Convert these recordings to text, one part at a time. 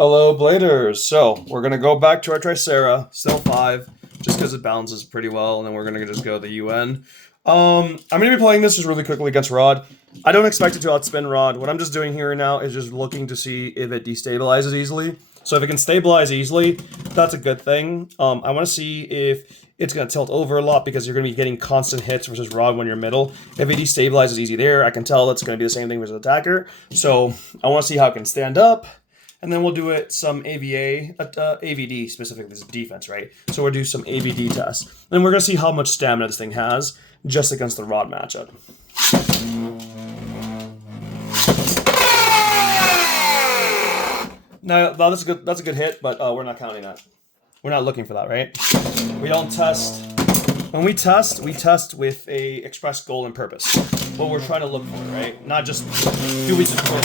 Hello, Bladers. So, we're going to go back to our Tricera, still 5, just because it balances pretty well, and then we're going to just go the UN. I'm going to be playing this just really quickly against Rod. I don't expect it to outspin Rod. What I'm just doing here now is just looking to see if it destabilizes easily. So if it can stabilize easily, that's a good thing. I want to see if it's going to tilt over a lot because you're going to be getting constant hits versus Rod when you're middle. If it destabilizes easy there, I can tell that's going to be the same thing versus attacker. So I want to see how it can stand up. And then we'll do it some AVD specifically, this is defense, right? So we'll do some AVD tests. And we're going to see how much stamina this thing has just against the Rod matchup. Now that's a good hit, but we're not counting that. We're not looking for that, right? We don't test. When we test with a express goal and purpose. What we're trying to look for, right? Not just do we just win.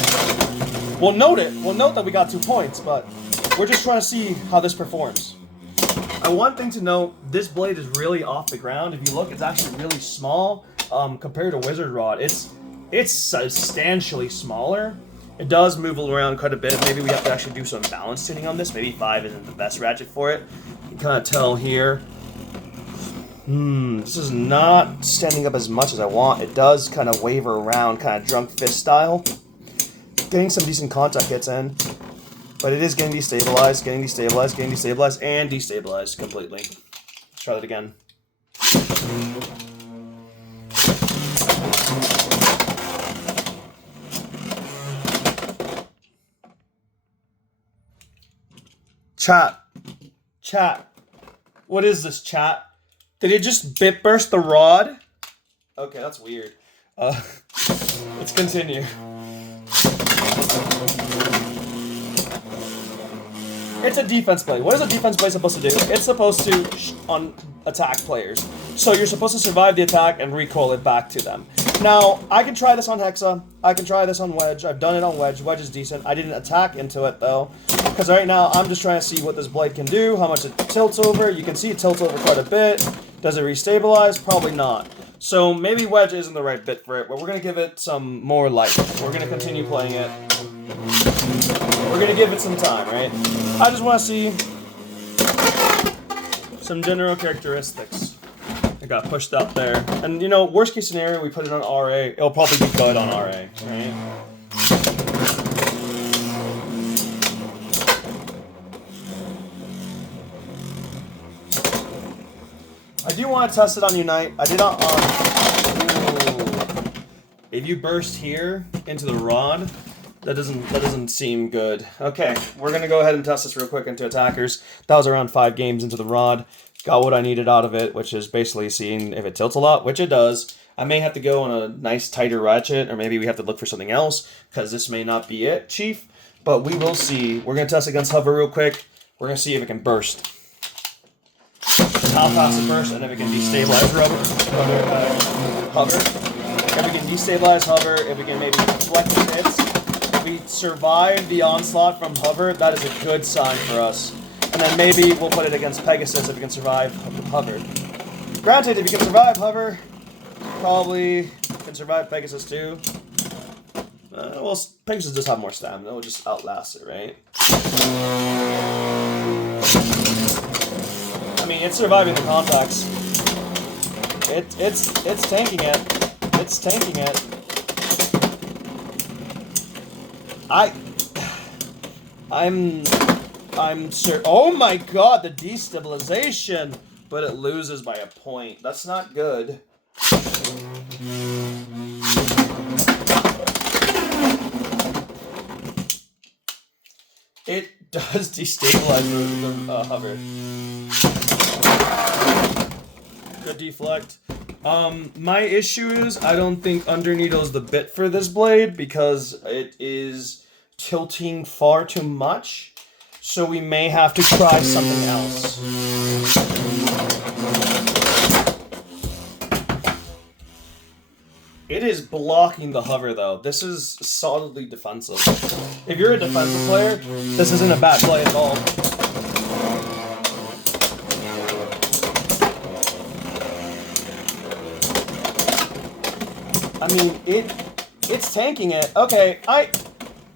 We'll note it. We'll note that we got 2 points, but we're just trying to see how this performs. And one thing to note, this blade is really off the ground. If you look, it's actually really small compared to Wizard Rod. It's substantially smaller. It does move around quite a bit. Maybe we have to actually do some balance tuning on this. Maybe 5 isn't the best ratchet for it. You can kind of tell here. This is not standing up as much as I want. It does kind of waver around, kind of drunk fist style. Getting some decent contact hits in. But it is getting destabilized, and destabilized completely. Let's try that again. Chat. What is this, chat? Did it just bit burst the Rod? Okay, that's weird. Let's continue. It's a defense play. What is a defense play supposed to do? It's supposed to attack players. So you're supposed to survive the attack and recoil it back to them. Now, I can try this on Hexa. I can try this on Wedge. I've done it on Wedge. Wedge is decent. I didn't attack into it, though. Because right now, I'm just trying to see what this blade can do, how much it tilts over. You can see it tilts over quite a bit. Does it restabilize? Probably not. So maybe Wedge isn't the right bit for it, but we're going to give it some more life. We're going to continue playing it. We're going to give it some time, right? I just want to see some general characteristics. It got pushed up there. And, you know, worst case scenario, we put it on RA. It'll probably be good on RA, right? I do want to test it on Unite. I did not on... If you burst here into the Rod, that doesn't seem good. Okay, we're going to go ahead and test this real quick into attackers. That was around 5 games into the Rod. Got what I needed out of it, which is basically seeing if it tilts a lot, which it does. I may have to go on a nice tighter ratchet, or maybe we have to look for something else, because this may not be it, Chief. But we will see. We're going to test against Hover real quick. We're going to see if it can burst. How fast it bursts, and if it can destabilize Hover. If we can destabilize Hover, if we can maybe deflect the hits. If we survive the onslaught from Hover, that is a good sign for us. And then maybe we'll put it against Pegasus if we can survive Hover. Granted, if you can survive Hover, probably can survive Pegasus too. Well, Pegasus does have more stamina. It'll just outlast it, right? I mean, it's surviving the contacts. It's tanking it. It's tanking it. I'm sure. Oh my god, the destabilization! But it loses by a point. That's not good. It does destabilize the Hover. Good deflect. My issue is I don't think Underneedle's the bit for this blade because it is tilting far too much. So we may have to try something else. It is blocking the Hover though. This is solidly defensive. If you're a defensive player, this isn't a bad play at all. I mean, it's tanking it. Okay,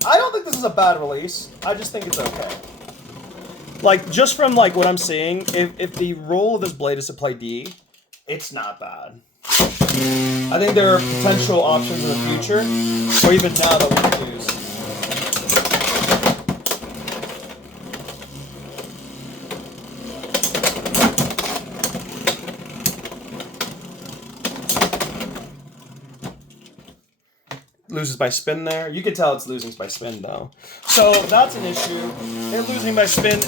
I don't think this is a bad release. I just think it's okay. Like, just from like what I'm seeing, if the role of this blade is to play D, it's not bad. I think there are potential options in the future, or even now that we can use. Loses by spin there. You can tell it's losing by spin though. So that's an issue. It losing by spin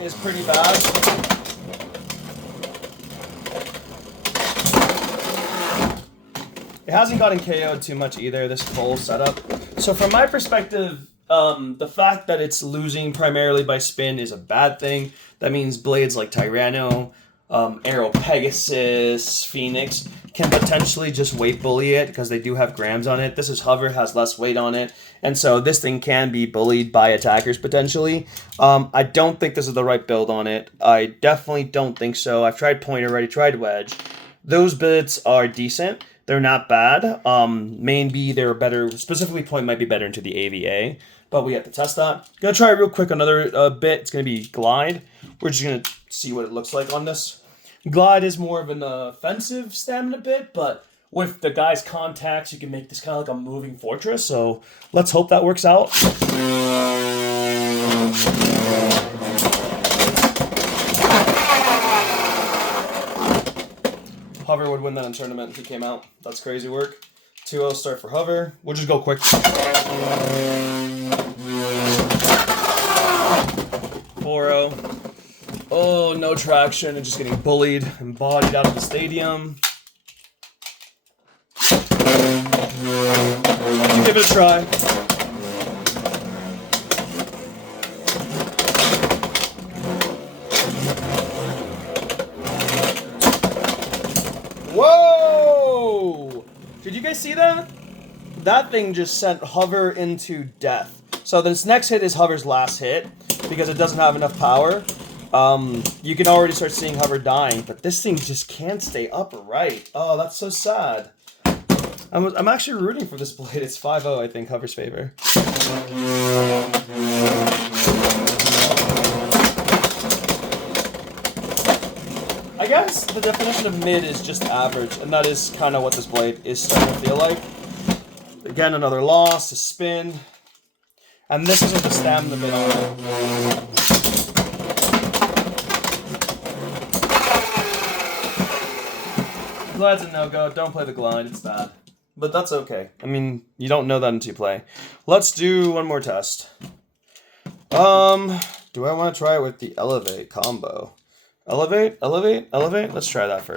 is pretty bad. It hasn't gotten KO'd too much either, this whole setup. So from my perspective, the fact that it's losing primarily by spin is a bad thing. That means blades like Tyranno, Arrow Pegasus, Phoenix can potentially just weight bully it because they do have grams on it. This is hover, has less weight on it, and so this thing can be bullied by attackers potentially. I don't think this is the right build on it. I definitely don't think so. I've tried point already, tried wedge. Those bits are decent. They're not bad. Maybe they're better, specifically point might be better into the AVA, but we have to test that. Gonna try real quick another bit. It's gonna be glide. We're just gonna see what it looks like on this. Glide is more of an offensive stamina bit, but with the guy's contacts, you can make this kind of like a moving fortress. So let's hope that works out. Hover would win that in tournament if he came out. That's crazy work. 2-0 start for Hover. We'll just go quick. 4-0. Oh, no traction and just getting bullied and bodied out of the stadium. Give it a try. Whoa! Did you guys see that? That thing just sent Hover into death. So this next hit is Hover's last hit because it doesn't have enough power. You can already start seeing Hover dying, but this thing just can't stay upright. Oh, that's so sad. I'm actually rooting for this blade. It's 5-0, I think, Hover's favor. I guess the definition of mid is just average, and that is kind of what this blade is starting to feel like. Again, another loss, a spin. And this isn't the stamina bit on it. Glide's a no-go. Don't play the glide. It's bad. But that's okay. I mean, you don't know that until you play. Let's do one more test. Do I want to try it with the Elevate combo? Elevate? Elevate? Elevate? Let's try that first.